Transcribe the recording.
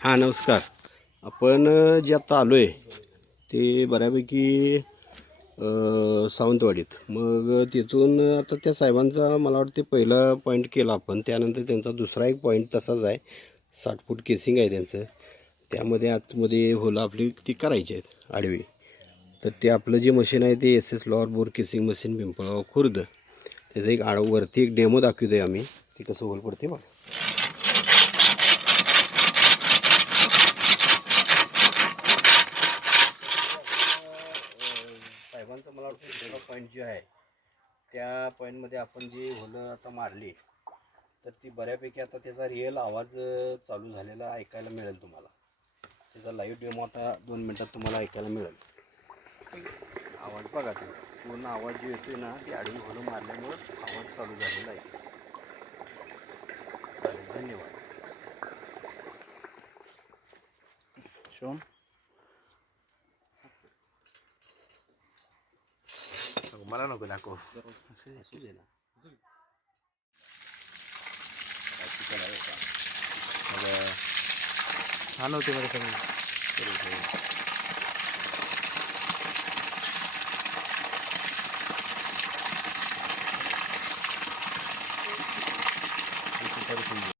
हां नमस्कार. आपण जे आत्ता आलो आहे ते बऱ्यापैकी सावंतवाडीत. मग तिथून आता त्या साहेबांचा मला वाटते पहिला पॉईंट केला आपण. त्यानंतर त्यांचा दुसरा एक पॉईंट तसाच आहे. साठ फूट केसिंग आहे त्यांचं. त्यामध्ये आतमध्ये होलं आपली ती करायची आहेत आडवी. तर ते आपलं जे मशीन आहे ते S S lower bore casing machine Pimpalgaon Khurd. त्याचं एक आड वरती एक डेमो दाखवतो आहे आम्ही. ते कसं होल पडते बघा. साहेबांचं मला वाटतं दुसरा पॉईंट जे आहे त्या पॉईंटमध्ये आपण जी होलं आता मारली तर ती बऱ्यापैकी आता त्याचा रिअल आवाज चालू झालेला ऐकायला मिळेल तुम्हाला. त्याचा लाईव्ह डेमो आता दोन मिनटात तुम्हाला ऐकायला मिळेल. आवाज बघा ते पूर्ण आवाज जो येतोय ना ती आडवी होलं मारल्यामुळं आवाज चालू झालेला आहे. चालेल धन्यवाद. शोन मला नको दाखव छान होते मला सगळी everything.